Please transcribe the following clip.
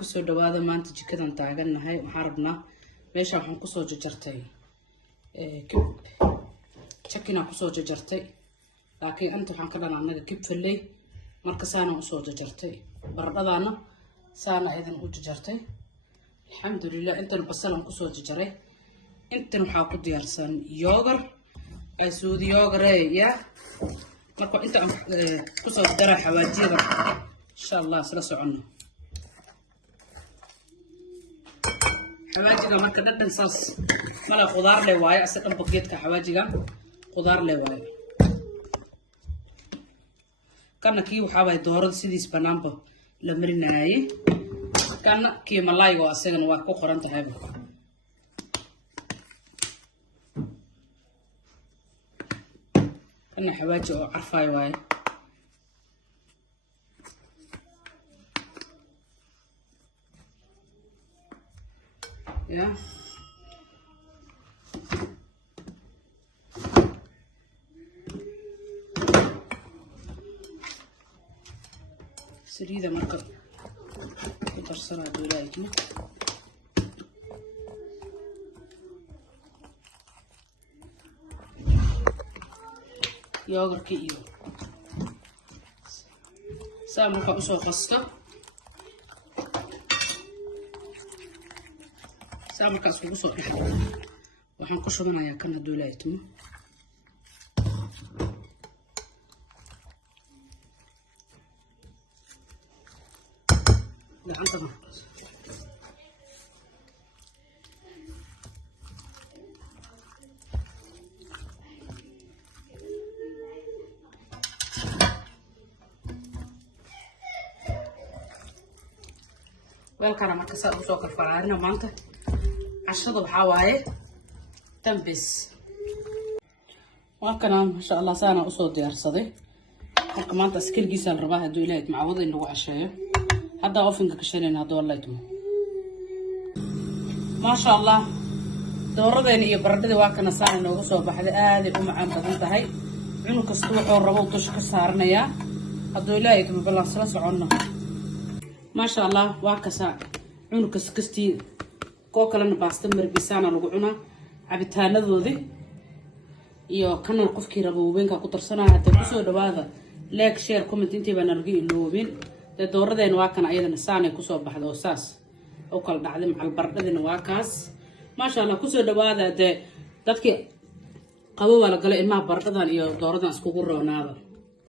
kusoo dhawaada maanta jikadan taaganahay waxaan rabnaa meesha waxaan kusoo jajartay chakina kusoo jajartay laakiin anta waxaan ka dhan anaga kibfalay marka saana usoo jajartay baradhadaana saana idan u jajartay alxamdulillah intan basalan kusoo jajaray intan waxaa ku diyaarsan yogurt ay suudi yogurt ya marka inta aan kusoo daray xawaajiyada insha Allah sala socono xawaajiga marka dhadhan saas mala qudaar leh waaye asagan bageedka xawaajiga qudaar leh waaye kana kii waxa way doorada sidiis banaanba la marinaayay kana kii malayga asagana waa ku qoran tahay kana xawaaji oo carfay waaye ya saliida marka ku darsana doolaayki yogurki iyo saa marka usoo qasto saa marka isku soo dhexdo waxaan ku shubanayaa kana doolaaytimo welcome marka saa usoo karfaraarina maanta cashada waxaa waaye tambis waa kana masha Allah saana usoo diyaarsaday marka maanta askilgiisaan rabaa hadduu ilaahay macawada in lagu casheeyo hadda ofinka ka shaneen hadduu Allah idmo masha Allah dooradeena iyo baradhada waa kana saana nooga soo baxday aad ay u macaan badan tahay cunug kasta wuxuu rabo dusha ka saaranayaa hadduu ilaahay idmo ballan sala socono masha Allah waa kasa cunug kastii koo kalena baasta marbisaana lagu cunaa cabitaanadoodii iyo kana qofkii rabo weynka ku tarsanaa hadda kusoo dhawaada like share comment intii baan argay iloobin dooradeen waa kana ayadana saanay kusoo baxdo oo saas oo kala dhacday macal baradhadina waa kaas masha Allah kusoo dhawaada dadkii qabo wala galay ilmaha baradhadan iyo dooradan iskugu roonaada